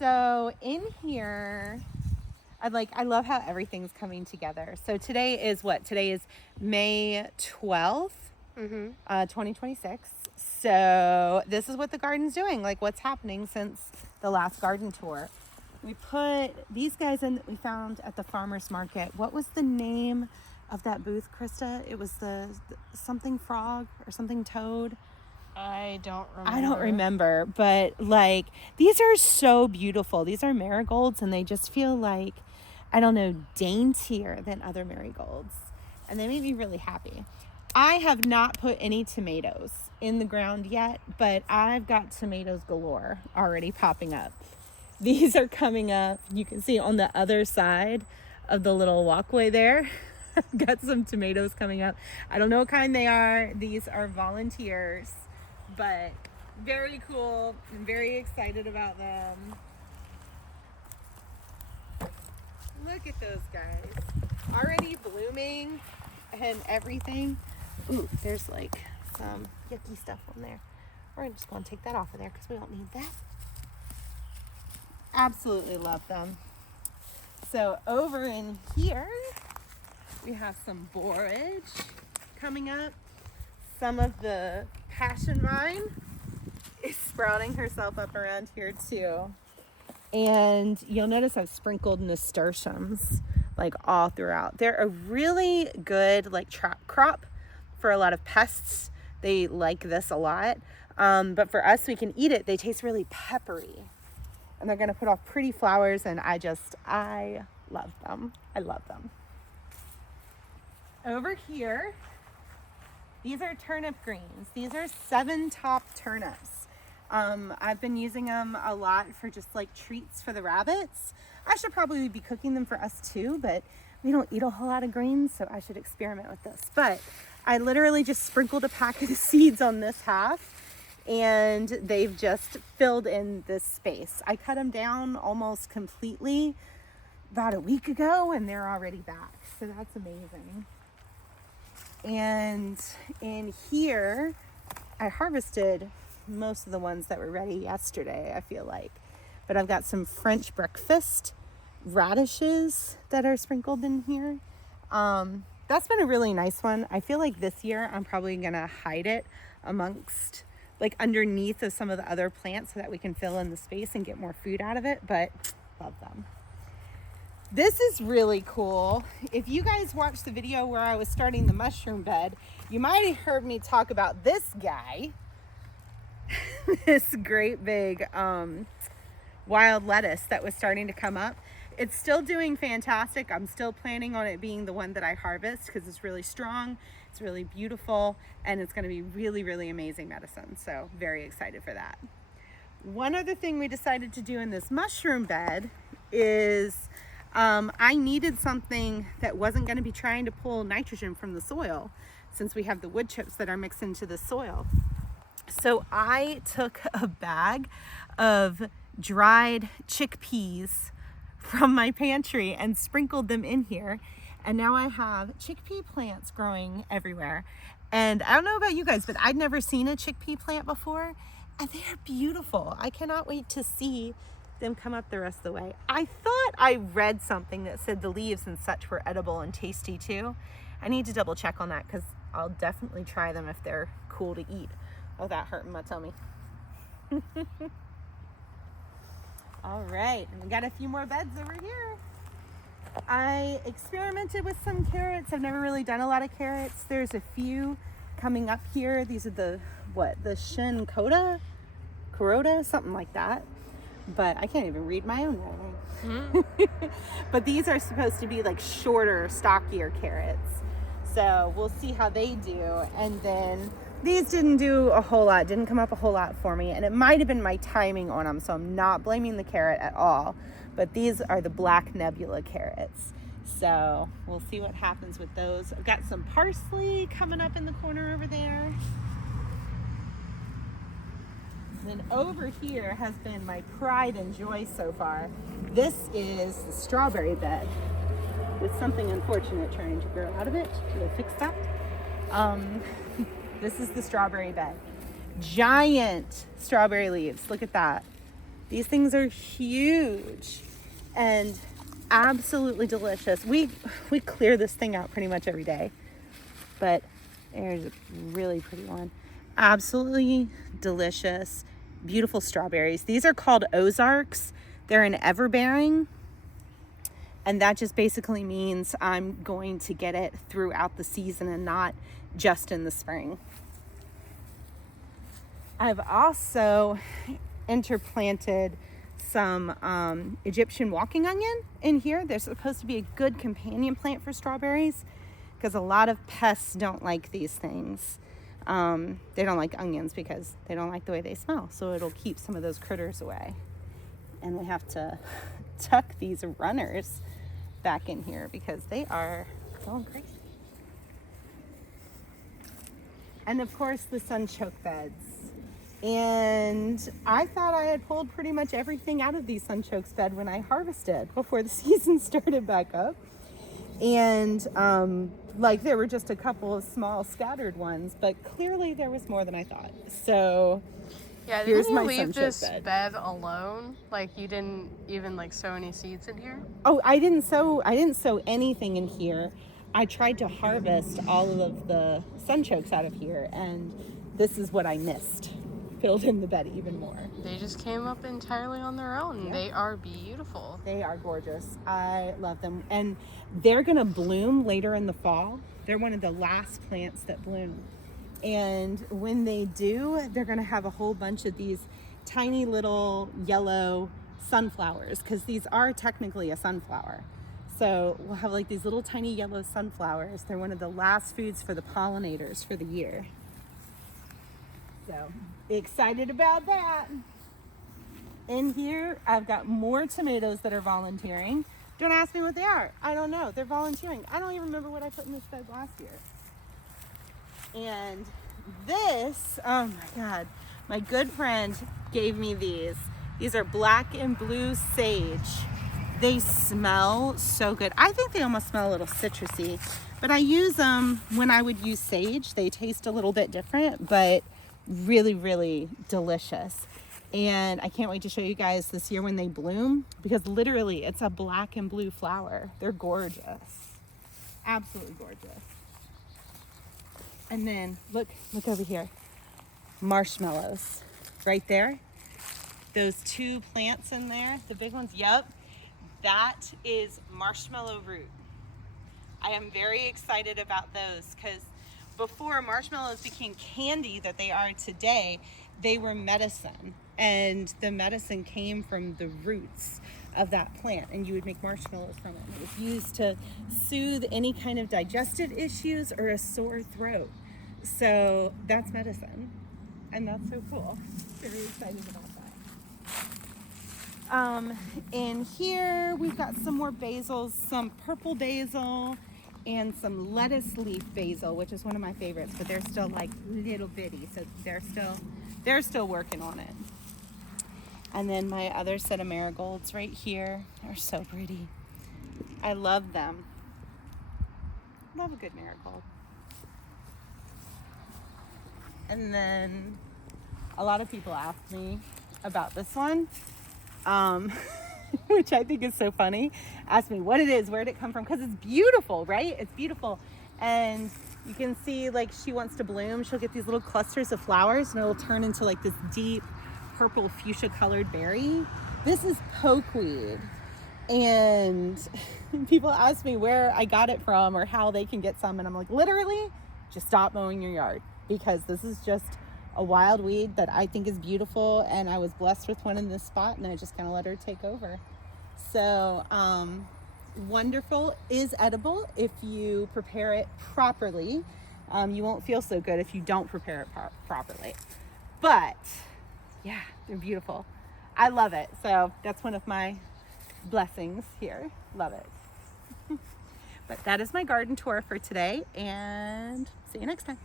So in here, I love how everything's coming together. So today is what? Today is May 12th, 2026. So this is what the garden's doing, like what's happening since the last garden tour. We put these guys in that we found at the farmer's market. What was the name of that booth, Krista? It was the something frog or something toad. I don't remember, but like these are so beautiful. These are marigolds and they just feel like, I don't know, daintier than other marigolds. And they make me really happy. I have not put any tomatoes in the ground yet, but I've got tomatoes galore already popping up. These are coming up. You can see on the other side of the little walkway there. I've got some tomatoes coming up. I don't know what kind they are. These are volunteers, but very cool. I'm very excited about them. Look at those guys. Already blooming and everything. Ooh, there's like some yucky stuff on there. We're just going to take that off of there because we don't need that. Absolutely love them. So over in here, we have some borage coming up. Some of the passion vine is sprouting herself up around here too. And you'll notice I've sprinkled nasturtiums like all throughout. They're a really good like trap crop for a lot of pests. They like this a lot. But for us, we can eat it. They taste really peppery. And they're gonna put off pretty flowers, and I love them. I love them. Over here, these are turnip greens. These are 7-top turnips. I've been using them a lot for just like treats for the rabbits. I should probably be cooking them for us too, but we don't eat a whole lot of greens, so I should experiment with this. But I literally just sprinkled a packet of seeds on this half, and they've just filled in this space. I cut them down almost completely about a week ago, and they're already back. So that's amazing. And in here, I harvested most of the ones that were ready yesterday, I feel like. But I've got some French breakfast radishes that are sprinkled in here. That's been a really nice one. I feel like this year I'm probably gonna hide it amongst, like underneath of some of the other plants so that we can fill in the space and get more food out of it, but love them. This is really cool. If you guys watched the video where I was starting the mushroom bed, you might have heard me talk about this guy. This great big wild lettuce that was starting to come up. It's still doing fantastic. I'm still planning on it being the one that I harvest because it's really strong, it's really beautiful, and it's going to be really, really amazing medicine. So very excited for that. One other thing we decided to do in this mushroom bed is I needed something that wasn't going to be trying to pull nitrogen from the soil, since we have the wood chips that are mixed into the soil. So I took a bag of dried chickpeas from my pantry and sprinkled them in here. And now I have chickpea plants growing everywhere. And I don't know about you guys, but I'd never seen a chickpea plant before. And they're beautiful. I cannot wait to see them come up the rest of the way. I thought I read something that said the leaves and such were edible and tasty too. I need to double check on that because I'll definitely try them if they're cool to eat without hurting my tummy. All right, and we got a few more beds over here. I experimented with some carrots. I've never really done a lot of carrots. There's a few coming up here. These are the Shin Kuroda, something like that. But I can't even read my own writing. But these are supposed to be like shorter, stockier carrots. So we'll see how they do. And then these didn't do a whole lot, didn't come up a whole lot for me. And it might have been my timing on them, so I'm not blaming the carrot at all. But these are the Black Nebula carrots. So we'll see what happens with those. I've got some parsley coming up in the corner over there. Then over here has been my pride and joy so far. This is the strawberry bed with something unfortunate trying to grow out of it. We'll fix that. This is the strawberry bed. Giant strawberry leaves. Look at that. These things are huge and absolutely delicious. We clear this thing out pretty much every day, but there's a really pretty one. Absolutely delicious, beautiful strawberries. These are called Ozarks. They're an everbearing, and that just basically means I'm going to get it throughout the season and not just in the spring. I've also interplanted some Egyptian walking onion in here. They're supposed to be a good companion plant for strawberries because a lot of pests don't like these things. They don't like onions because they don't like the way they smell. So it'll keep some of those critters away. And we have to tuck these runners back in here because they are going crazy. And of course the sunchoke beds. And I thought I had pulled pretty much everything out of these sunchokes bed when I harvested before the season started back up. And like there were just a couple of small scattered ones, but clearly there was more than I thought. So yeah, here's didn't you my leave this sunchoke bed alone? Like you didn't even like sow any seeds in here? Oh, I didn't sow anything in here. I tried to harvest all of the sunchokes out of here, and this is what I missed. Filled in the bed even more. They just came up entirely on their own. Yeah. They are beautiful. They are gorgeous. I love them. And they're gonna bloom later in the fall. They're one of the last plants that bloom. And when they do, they're gonna have a whole bunch of these tiny little yellow sunflowers, because these are technically a sunflower. So we'll have like these little tiny yellow sunflowers. They're one of the last foods for the pollinators for the year. So excited about that. In here, I've got more tomatoes that are volunteering. Don't ask me what they are. I don't know. They're volunteering. I don't even remember what I put in this bed last year. And this, oh my God, my good friend gave me these. These are black and blue sage. They smell so good. I think they almost smell a little citrusy, but I use them when I would use sage. They taste a little bit different, but really, really delicious. And I can't wait to show you guys this year when they bloom, because literally it's a black and blue flower. They're gorgeous. Absolutely gorgeous. And then look over here. Marshmallows right there. Those two plants in there, the big ones, yep. That is marshmallow root. I am very excited about those because before marshmallows became candy that they are today, they were medicine. And the medicine came from the roots of that plant, and you would make marshmallows from it. It was used to soothe any kind of digestive issues or a sore throat. So that's medicine, and that's so cool. Very excited about that. In here we've got some more basils, some purple basil and some lettuce leaf basil, which is one of my favorites, but they're still like little bitty, so they're still working on it. And then my other set of marigolds right here are so pretty. I love them. Love a good marigold. And then a lot of people ask me about this one, which I think is so funny. Ask me what it is, where did it come from, because it's beautiful, right? It's beautiful. And you can see like she wants to bloom. She'll get these little clusters of flowers and it'll turn into like this deep purple fuchsia colored berry. This is pokeweed. And people ask me where I got it from or how they can get some. And I'm like, literally, just stop mowing your yard, because this is just a wild weed that I think is beautiful. And I was blessed with one in this spot and I just kind of let her take over. So, wonderful, is edible if you prepare it properly. You won't feel so good if you don't prepare it properly. But yeah, they're beautiful. I love it. So that's one of my blessings here. Love it. But that is my garden tour for today, and see you next time.